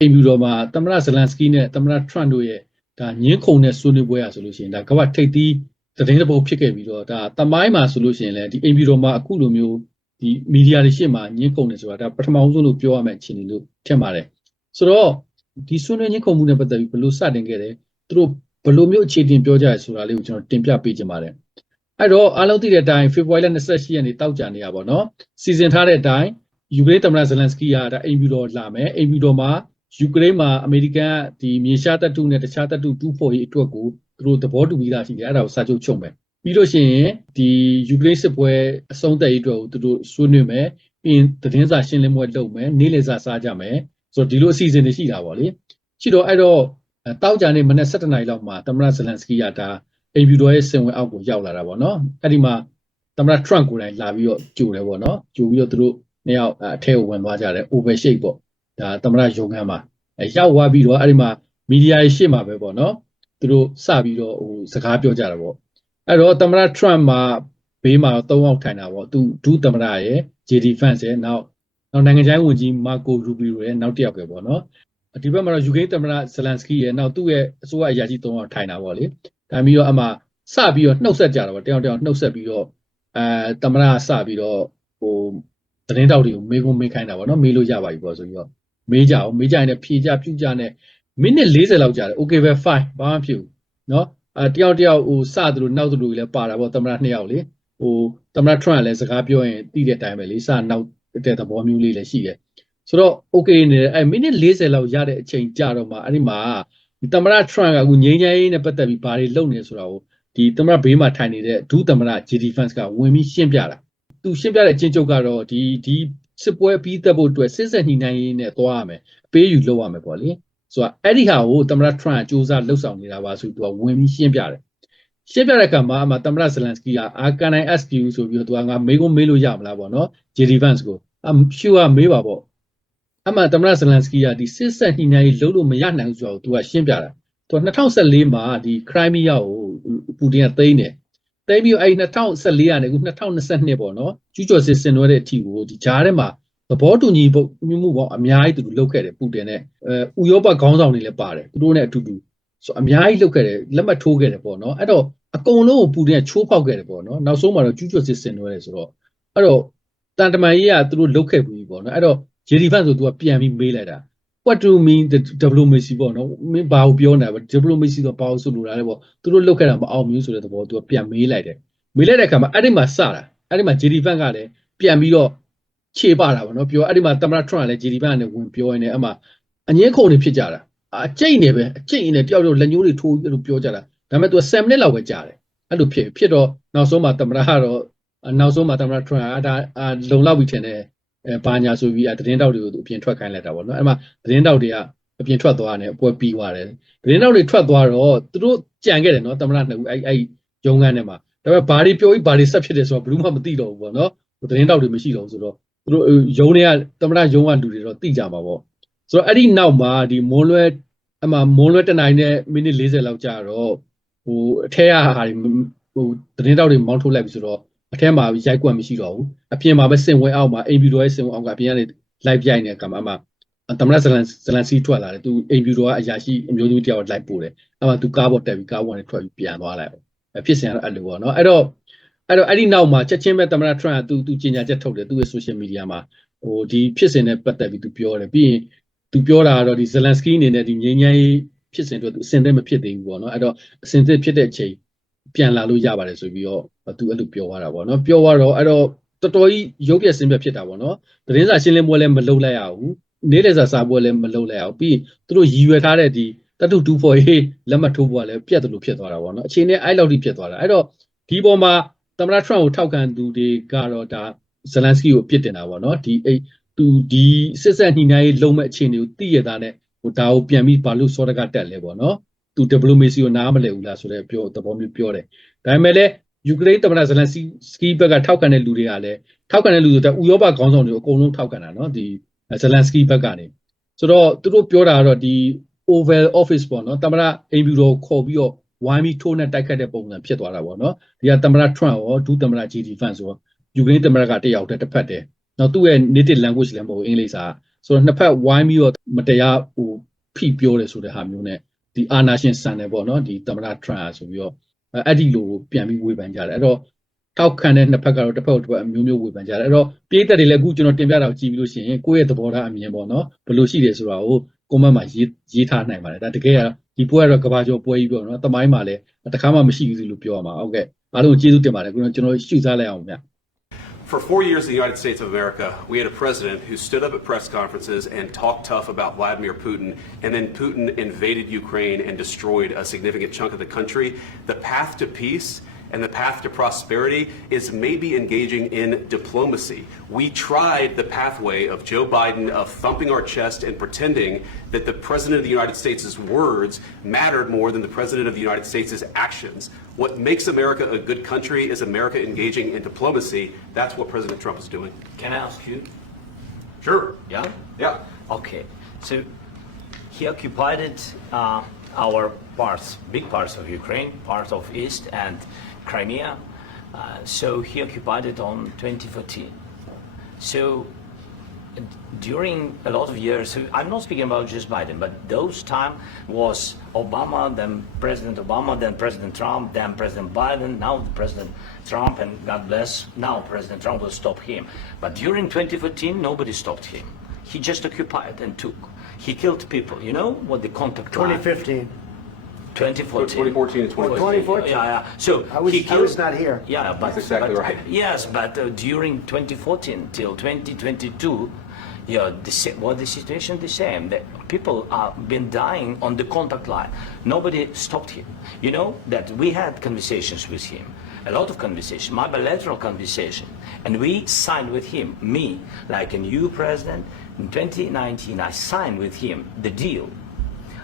အိမ်ဖြူတော်မှာသမ္မတဇလန်စကီနဲ့သမ္မတထရန့်တို့ရဲ့ဒါညင်းခုန်တဲ့ဆွေးနွေးပွဲရဆိုလို့ရှိရင်ဒါကမ္ဘာထိပ်သီးသတင်းတစ်ပုဒ်ဖြစ်ခဲ့ပြီးတော့ဒါတမိုင်းမှာဆိုလို့ရှိရင်လည်းဒီအိမ်ဖြူတော်မှာအခုလိုမျိုးဒီမီဒီယာတွေရှေ့မှာညင်းခုန်နေဆိုတာဒါပထမဆုံးလို့ပြောရမယ့်အခြေအနေလို့ထင်ပါတယ်ဆိုတော့ဒီဆွေးနွေးညင်းခုန်မှုနဲ့ပတ်သက်ပြီးဘယ်လိုစတင်ခဲ့တယ်သူတို့ဘယ်လိုမျိုးအခြေတင်ပြောကြရဆိုတာလေးကိုကျွန်တော်တင်ပြပေးချင်ပါတယ်အဲ့တော့အားလုံးသိတဲ့အတိုင်းဖေဖော်ဝါရီလ28ရက်နေ့တောက်ကြနေရပါတော့စီစဉ်ထားတဲ့အတိုင်းယူကရိန်းသမ္မတဇလန်စကီကဒါအိမ်ဖြူတော်လာမယ်အိမ်ဖြူတော်မှာယူကရိန်းမှာအမေရိကန်ဒီမြေရှားတပ်တုနဲ့တခြားတပ်တုတူးဖော်ရေးအတွက်ကိုသူတို့သဘောတူပြီးသားရှိတယ်အဲ့ဒါကိုစာချုပ်ချုပ်မယ်ပြီးလို့ရှိရင်ဒီယူကရိန်းစစ်ပွဲအဆုံးသတ်ရေးအတွက်ကိုသူတို့ဆွေးနွေးမယ်ပြီးရင်သတင်းစာရှင်းလင်းပွဲလုပ်မယ်နေ့လည်စာစားကြမယ်ဆိုတော့ဒီလိုအစီအစဉ်တွေရှိတာပေါ့လေရှိတော့အဲ့တော့တောက်ကြနေမနေ့7နာရီလောက်မှာသမ္မတဇလန်စကီကဒါအိမ်ဖြူတော်ရဲ့စင်ဝင်အောက်ကိုရောက်လာတာပေါ့နော်အဲ့ဒီမှာသမ္မတထရန့်ကိုယ်တိုင်လာပြီးတော့ကြိုတယ်ပေါ့နော်ကြိုပြီးတော့သူတို့နှစ်ယောက်အထဲကိုဝင်သွားကြတယ် over shape ပေါ့ဒါသမ္မတရုံးခန်းမှာရောက်သွားပြီးတော့အဲ့ဒီမှာမီဒီယာရှေ့မှာပဲပေါ့နော်သူတို့စပြီးတော့စကားပြောကြတာပေါ့အဲ့တော့သမ္မတထရန့်မှာဘေးမှာ3ယောက်ထိုင်တာပေါ့သူဒုသမ္မတရဲ့ JD Vance ရဲ့နောက်နိုင်ငံခြားရေးဝန်ကြီးမာကိုရူဘီယိုရဲ့နောက်တစ်ယောက်ပဲပေါ့နော်ဒီဘက်မှာတော့ယူကရိန်းသမ္မတဇလန်စကီရဲ့နောက်သူ့ရဲ့အစိုးရအရာရှိ3ယောက်ထိုင်တာပေါ့လေဒါပြီးတော့အမှစပြီးတော့နှုတ်ဆက်ကြတာပေါ့တယောက်နှုတ်ဆက်ပြီးတော့သမ္မတစပြီးတော့သတင်းတောက်တွေကိုမေးခွန်းမေးခိုင်းတာပေါ့နော်မေးလို့ရပါပြီပေါ့ဆိုပြီးတော့မေးကြအောင်မေးကြရင်လည်းဖြေကြပြုကြနဲ့မိနစ်40လောက်ကြာတယ် okay ပဲ fine ဘာမှဖြစ်ဘူးเนาะတယောက်စသလိုနောက်သလိုလည်းပါတာပေါ့သမ္မတ2ယောက်လေသမ္မတထရန့်လည်းစကားပြောရင်တိတဲ့အတိုင်းပဲလေစနောက်တဲ့သဘောမျိုးလေးလည်းရှိတယ်ဆိုတော့ okay နေတယ်မိနစ်40လောက်ရတဲ့အချိန်ကြာတော့မှအဲ့ဒီမှာဒီသမ္မတထရန့်ကအခုငြိမ်းချမ်းရေးနဲ့ပတ်သက်ပြီးဘာတွေလုပ်နေဆိုတာကိုဒီသမ္မတဘေးမှာထိုင်နေတဲ့ဒုသမ္မတ JD Vance ကဝင်ပြီးရှင်းပြတာသူရှင်းပြတဲ့အချင်းချုပ်ကတော့ဒီစစ်ပွဲပြီးသက်ဖို့အတွက်စစ်ဆက်ညှိနှိုင်းရေးနဲ့သွားရမယ်အပေးယူလုပ်ရမယ်ပေါ့လေဆိုတော့အဲ့ဒီဟာကိုသမ္မတထရန့်စူးစမ်းလှုပ်ဆောင်နေတာပါဆိုပြီးသူကဝင်ပြီးရှင်းပြတယ်ရှင်းပြတဲ့အခါမှာသမ္မတဇလန်စကီကcan I ask you ဆိုပြီးတော့သူကငါမေးခွန်းမေးလို့ရမလားပေါ့နော် JD Vance ကိုsure မေးပါပေါ့အမှသမ္မတဇလန်စကီကဒီစစ်ဆက်ညှိနှိုင်းရေးလုပ်လို့မရနိုင်ဘူးဆိုတော့သူကရှင်းပြတာသူက2014မှာဒီခရိုင်းမီးယားကိုပူတင်ကသိမ်းတယ်သိမ်းပြီးအဲ့2014ကနေအခု2022ပေါ့နော်ကျူးကျော်စစ်ဆင်နွှဲတဲ့အထိကိုဒီဂျားထဲမှာသဘောတူညီမှုပေါ့အများကြီးသူတို့လုပ်ခဲ့တယ်ပူတင်နဲ့ဥရောပခေါင်းဆောင်တွေလည်းပါတယ်သူတို့နဲ့အတူတူဆိုအများကြီးလုပ်ခဲ့တယ်လက်မှတ်ထိုးခဲ့တယ်ပေါ့နော်အဲ့တော့အကုန်လုံးကိုပူတင်ကချိုးဖောက်ခဲ့တယ်ပေါ့နော်နောက်ဆုံးမှာတော့ကျူးကျော်စစ်ဆင်နွှဲတယ်ဆိုတော့အဲ့တော့တန်တမာရေးကသူတို့လုပ်ခဲ့ပြီးပေါ့နော်အဲ့တော့ JD Vance ဆိုသူကပြန်ပြီးမေးလိုက်တာ what do you mean the diplomacy ပေါ့နော်မင်းဘာကိုပြောနေတာလဲ diplomacy ဆိုဘာကိုဆိုလိုတာလဲပေါ့သူတို့လုပ်ခဲ့တာမအောင်ဘူးဆိုတဲ့သဘောသူကပြန်မေးလိုက်တယ်မေးလိုက်တဲ့အခါမှာအဲ့ဒီမှာစတာအဲ့ဒီမှာ JD Vance ကလည်းပြန်ပြီးတော့ခြေပတာပေါ့နော်ပြောအဲ့ဒီမှာသမ္မတထရန့်လည်း JD Vance နဲ့ဝင်ပြောရင်းနဲ့အမှအငင်းခုန်နေဖြစ်ကြတာအကျိတ်နေပဲအကျိတ်နေတယောက်လက်ညှိုးတွေထိုးပြီးလို့ပြောကြတာဒါပေမဲ့သူက7မိနစ်လောက်ပဲကြာတယ်အဲ့လိုဖြစ်တော့နောက်ဆုံးမှာသမ္မတကတော့နောက်ဆုံးမှာသမ္မတထရန့်ကဒါလုံလောက်ပြီထင်တယ်ဘာညာဆိုပြီးသတင်းတောက်တွေကိုသူအပြင်ထွက်ခိုင်းလိုက်တာပေါ့နော်အဲ့မှာသတင်းတောက်တွေကအပြင်ထွက်သွားတယ်အပွဲပြီးသွားတယ်သတင်းတောက်တွေထွက်သွားတော့သူတို့ကြံခဲ့တယ်နော်သမ္မတနှစ်ဦးအဲ့ရုံးခန်းထဲမှာဒါပေမဲ့ဘာတွေပြောပြီးဘာတွေဆက်ဖြစ်တယ်ဆိုတော့ဘယ်သူမှမသိတော့ဘူးပေါ့နော်သတင်းတောက်တွေမရှိတော့ဘူးဆိုတော့သူတို့ရုံးတွေကသမ္မတရုံးကလူတွေတော့သိကြမှာပေါ့ဆိုတော့အဲ့ဒီနောက်မှာဒီမွန်လွဲတနိုင်နဲ့မိနစ်40လောက်ကြာတော့အထက်ကဟာတွေသတင်းတောက်တွေမောင်းထုတ်လိုက်ပြီဆိုတော့အထက်မှာရိုက်ကွက်မရှိတော့ဘူးအပြင်မှာပဲစင်ဝင်အောက်မှာအိမ်ဖြူတော်ရဲ့စင်ဝင်အောက်ကအပြင်ကနေလိုက်ပြိုင်နေတဲ့ကမ္ဘာမှာသမ္မတဇလန်စီထွက်လာတယ်သူအိမ်ဖြူတော်ကအရာရှိအမျိုးသမီးတယောက်လိုက်ပို့တယ်အဲ့မှာသူကားပေါ်တက်ပြီးကားပေါ်ကနေထွက်ပြီးပြန်သွားလိုက်ဖြစ်စဉ်ကတော့အဲ့လိုပေါ့နော်အဲ့တော့အဲ့ဒီနောက်မှာချက်ချင်းပဲသမ္မတထရန့်ကသူကြီးညာချက်ထုတ်တယ်သူ့ရဲ့ social media မှာဒီဖြစ်စဉ်နဲ့ပတ်သက်ပြီးသူပြောတယ်ပြီးရင်သူပြောတာကတော့ဒီဇလန်စကီအနေနဲ့ဒီငြိမ်းချမ်းရေးဖြစ်စဉ်အတွက်သူအစင်သင့်မဖြစ်သေးဘူးပေါ့နော်အဲ့တော့အစင်သင့်ဖြစ်တဲ့အချိန်ပြန်လာလို့ရပါတယ်ဆိုပြီးတော့သူအဲ့လိုပြောသွားတာပေါ့နော်ပြောသွားတော့အဲ့တော့တော်တော်ကြီးရုပ်ပြက်ဆင်းပြက်ဖြစ်တာပေါ့နော်သတင်းစာရှင်းလင်းပွဲလည်းမလုပ်လိုက်ရဘူးနေ့လည်စာပွဲလည်းမလုပ်လိုက်ရဘူးပြီးရင်သူတို့ရည်ရွယ်ထားတဲ့ဒီတတု2 for လက်မှတ်ထိုးဖို့ကလည်းပြက်တယ်လို့ဖြစ်သွားတာပေါ့နော်အခြေအနေအဲ့လောက်ထိဖြစ်သွားတာအဲ့တော့ဒီပေါ်မှာသမ္မတထရန့်ကိုထောက်ခံသူတွေကတော့ဒါဇလန်စကီကိုအပြစ်တင်တာပေါ့နော်သူဒီစစ်ဆက်ညှိနှိုင်းရေးလုံးမဲ့အခြေအနေကိုသိရတာနဲ့ဒါကိုပြန်ပြီးဘာလို့စောတကတက်လဲပေါ့နော်သူ diplomacy ကိုနားမလည်ဘူးလားဆိုတဲ့သဘောမျိုးပြောတယ်ဒါပေမဲ့လည်းယူကရိန်းသမ္မတဇလန်စကီဘက်ကထောက်ခံတဲ့လူတွေကလည်းထောက်ခံတဲ့လူဆိုတာဥရောပခေါင်းဆောင်တွေအကုန်လုံးထောက်ခံတာနော်ဒီဇလန်စကီဘက်ကနေဆိုတော့သူတို့ပြောတာကတော့ဒီ Oval Office ပေါ့နော်သမ္မတအိမ်ဖြူတော်ခေါ်ပြီးတော့ဝိုင်းပြီးထိုးနဲ့တိုက်ခတ်တဲ့ပုံစံဖြစ်သွားတာပေါ့နော်ဒီကသမ္မတထရန့်ရောဒုသမ္မတ JD Vance ဆိုယူကရိန်းသမ္မတကတယောက်တည်းတစ်ဖက်တည်းနောက်သူ့ရဲ့ native language လည်းမဟုတ်အင်္ဂလိပ်စာ ဆိုတော့နှစ်ဖက်ဝိုင်းပြီးတော့မတရားဖိပြောတယ်ဆိုတဲ့ဟာမျိုးနဲ့ဒီအာနာရှင်ဆန်တယ်ပေါ့နော်ဒီသမ္မတ Trump ဆိုပြီးတော့အဲ့ဒီလိုပြန်ပြီးဝေဖန်ကြတယ်အဲ့တော့ထောက်ခံတဲ့နှစ်ဖက်ကတော့တစ်ဖက်တစ်ဖက်အမျိုးမျိုးဝေဖန်ကြတယ်အဲ့တော့ပြည်သက်တွေလည်းအခုကျွန်တော်တင်ပြတာကိုကြည့်ပြီးလို့ရှိရင်ကိုယ့်ရဲ့သဘောထားအမြင်ပေါ့နော်ဘယ်လိုရှိတယ်ဆိုတာကို comment မှာရေးထားနိုင်ပါတယ်ဒါတကယ်ဒီပွဲကတော့ကဘာကျော်ပွဲကြီးပေါ့နော်တမိုင်းမှာလည်းတစ်ခါမှမရှိဘူးလို့ပြောရမှာဟုတ်ကဲ့အားလုံးကျေးဇူးတင်ပါတယ်ကျွန်တော်ရှုစားလိုက်အောင်ဗျ For 4 years in the United States of America, we had a president who stood up at press conferences and talked tough about Vladimir Putin, and then Putin invaded Ukraine and destroyed a significant chunk of the country. The path to peace and the path to prosperity is maybe engaging in diplomacy. We tried the pathway of Joe Biden of thumping our chest and pretending that the President of the United States' words mattered more than the President of the United States' actions. What makes America a good country is America engaging in diplomacy. That's what President Trump is doing. Can I ask you? Sure. Yeah? Yeah. Okay. So he occupied our parts, big parts of Ukraine, part of East and Crimea. So he occupied it on 2014. So during a lot of years, so I'm not speaking about just Biden, but those time was Obama, then President Obama, then President Trump, then President Biden, now President Trump, and God bless, now President Trump will stop him. But during 2014, nobody stopped him. He just occupied and took. He killed people. You know what the contact 2015. 2014. 2014 and 2015. 2014. Yeah. So I was not here. Yeah, but That's exactly but, right. Yes, but during 2014 till 2022, yeah, the situation the same. The people are been dying on the contact line. Nobody stopped him. You know that we had conversations with him, a lot of conversation, my bilateral conversation, and we signed with him. Me, like a new president in 2019, I signed with him the deal.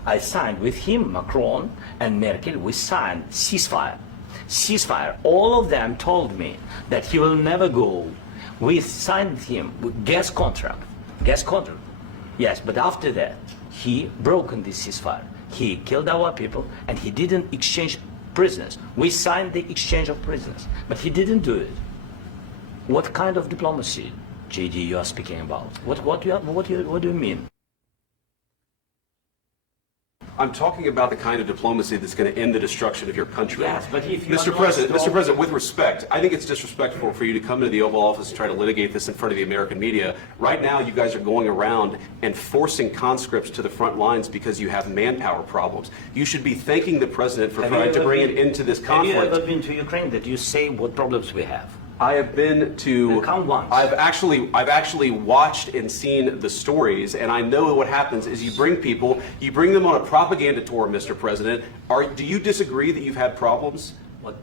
I signed with him, Macron and Merkel. We signed ceasefire. Ceasefire. All of them told me that he will never go. We signed with him with gas contract. Gas contract. Yes, but after that, he broken this ceasefire. He killed our people and he didn't exchange prisoners. We signed the exchange of prisoners, but he didn't do it. What kind of diplomacy, JD, you are speaking about? What do you mean? I'm talking about the kind of diplomacy that's going to end the destruction of your country. Yes, but if you Mr. are President, not Mr. President, with respect, I think it's disrespectful for you to come into the Oval Office and try to litigate this in front of the American media. Right now, you guys are going around and forcing conscripts to the front lines because you have manpower problems. You should be thanking the President for trying to bring it into this conflict. Have you ever been to Ukraine that you say what problems we have? I have been to. And count once. I've actually watched and seen the stories, and I know what happens is you bring people, you bring them on a propaganda tour, Mr. President. Do you disagree that you've had problems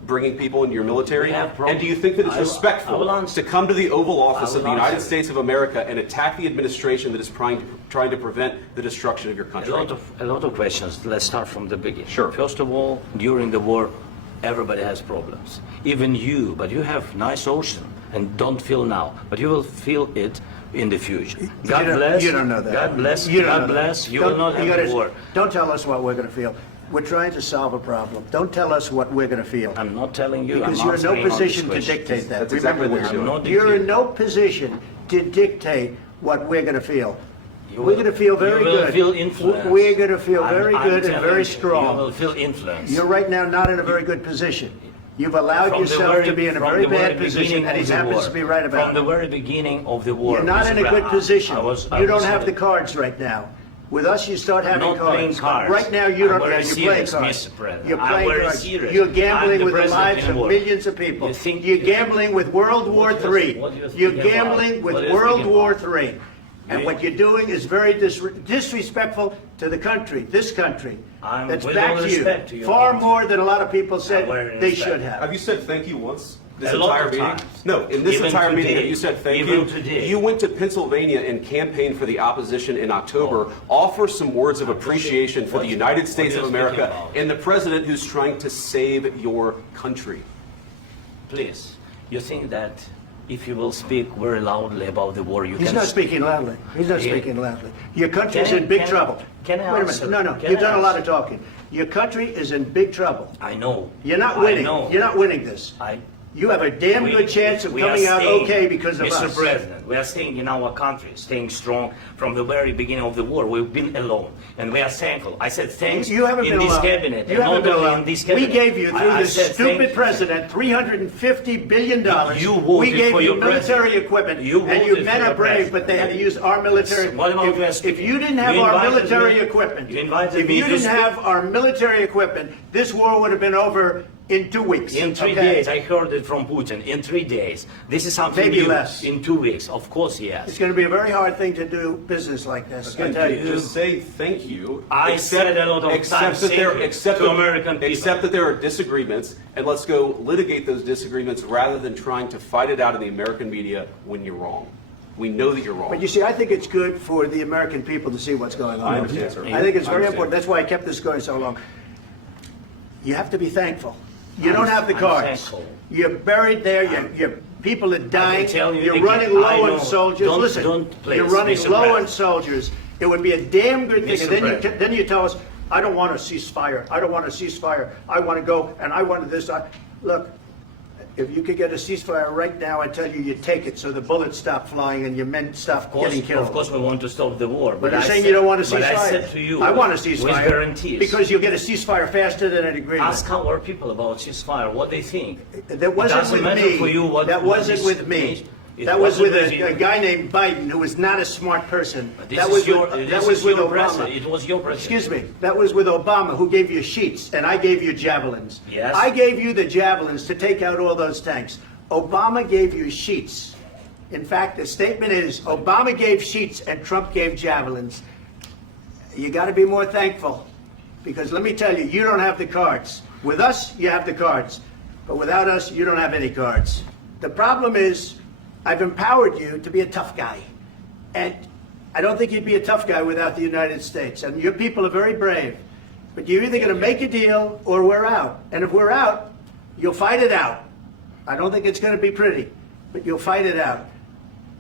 bringing people into your military? And do you think that it's respectful to come to the Oval Office of the United States of America and attack the administration that is trying to prevent the destruction of your country? A lot of questions. Let's start from the beginning. Sure. First of all, during the war, everybody has problems. Even you, but you have nice ocean and don't feel now, but you will feel it in the future. God bless. You don't know that. God bless. You don't God know bless. that. You will not have the war. Don't tell us what we're going to feel. We're trying to solve a problem. Don't tell us what we're going to feel. I'm not telling you. Because I'm you're in no answering on this position to question. dictate that. That's exactly Remember what this. you're doing. You're in no position to dictate what we're going to feel. We're going to feel very You will good. feel influence. We're going to feel very I'm good and telling very you, strong. You will feel influence. You're right now not in a very good position. You've allowed yourself to be in a very bad position, and he happens to be right about From the it. very beginning of the war. You're not Mr. in a good Brown, position. I You don't was have in the cards right now. With us, you start having not playing cards. cards. Right now, you I'm don't. very You're playing serious, cards. Mr. President. You're I'm playing very cards. serious. You're I'm gambling the with the president lives in of war. millions of people. You think- You're gambling with World War What do you- III. what do you think You're about? gambling with What do you World think War about? III. And what you're doing is very disrespectful to the country, this country. I'm That's with back all to you. respect to your Far country. more than a lot of people said very they respect. should have. Have you said thank you once? This A lot entire of meeting? times. No, in this Even entire meeting, today. have you said thank Even you? today. You went to Pennsylvania and campaigned for the opposition in October. Offer some words of appreciation for the United States what of are you speaking America about? and the president who's trying to save your country. Please, you think that if you will speak very loudly about the war, you He's can... not speaking loudly. He's not Yeah. speaking loudly. Your country's Can I- in big can I- trouble. can I Wait a answer? minute. No, Can you've I done a lot answer? of talking. Your country is in big trouble. I know. You're not I winning. know. You're not winning this. you have a damn good chance of we are coming out staying, okay because of Mr. us. President, we are staying in our country, staying strong from the very beginning of the war. We've been alone, and we are thankful. I said thanks You haven't in been this alone. cabinet, You and haven't not been only alone. in this We cabinet. gave you, through I this said stupid thank- president, $350 billion. You voted We gave for you your military president. equipment, You and you voted men for are your brave, president. but they had to use our military. What about If you didn't have You our invited military me- equipment, you invited if me you to didn't speak. have our military equipment, this war would have been over in 2 weeks. In 3 okay? days, I heard it from Putin. In 3 days, this is something Maybe new. less. In 2 weeks, of course, yes. It's going to be a very hard thing to do business like this. I Again, tell you. just say thank you. I said a lot of times thank you to American people. Accept that there are disagreements, and let's go litigate those disagreements rather than trying to fight it out in the American media when you're wrong. We know that you're wrong. But you see, I think it's good for the American people to see what's going on. I understand, sir. I think it's I very understand. important. That's why I kept this going so long. You have to be thankful. You don't have the I'm cards. thankful. You're buried there. Your people are dying. tell you You're again, running I low know. on soldiers. Don't- Listen, don't please, you're running Mr. low on President. soldiers. It would be a damn good thing. Mr. And President. then you tell us, I don't want a ceasefire. I don't want a ceasefire. I want to go, and I want this. Look, if you could get a ceasefire right now, I tell you, you take it so the bullets stop flying and your men stop getting killed. Of course, we want to stop the war. But you're I saying said- you don't want a ceasefire. But I said to you, I want a with ceasefire. guarantees. Because you'll get a ceasefire faster than an agreement. Ask our people about ceasefire, what they think. That wasn't doesn't with matter me. for you what- That what wasn't is- with me. it That was with wasn't with a you. guy named Biden, who was not a smart person. But this That is was your, with, this that was is with your Obama. president. It was your president. Excuse me. That was with Obama, who gave you sheets, and I gave you javelins. Yes. I gave you the javelins to take out all those tanks. Obama gave you sheets. In fact, the statement is Obama gave sheets and Trump gave javelins. You got to be more thankful, because let me tell you, you don't have the cards. With us, you have the cards, but without us, you don't have any cards. The problem is, I've empowered you to be a tough guy, and I don't think you'd be a tough guy without the United States. And your people are very brave, but you're either going to make a deal or we're out. And if we're out, you'll fight it out. I don't think it's going to be pretty, but you'll fight it out.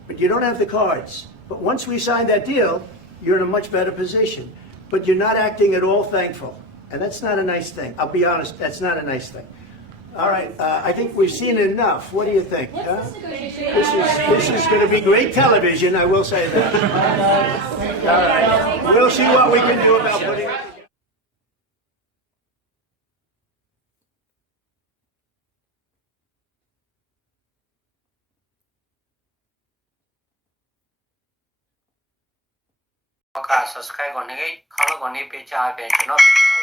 But you don't have the cards. But once we sign that deal, you're in a much better position. But you're not acting at all thankful. And that's not a nice thing. I'll be honest, that's not a nice thing. All right, I think we've seen enough. What do you think? huh? This is going to be great television, I will say that. All right. We'll see what we can do about putting it together. subscribe ก่อนนะครับ follow ก่อนนี้ page အပြင်ကျွန်တော်ဗီဒီယို